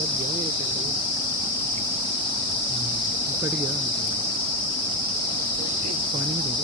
लग गया मेरे पैर में, कट गया पानी में धो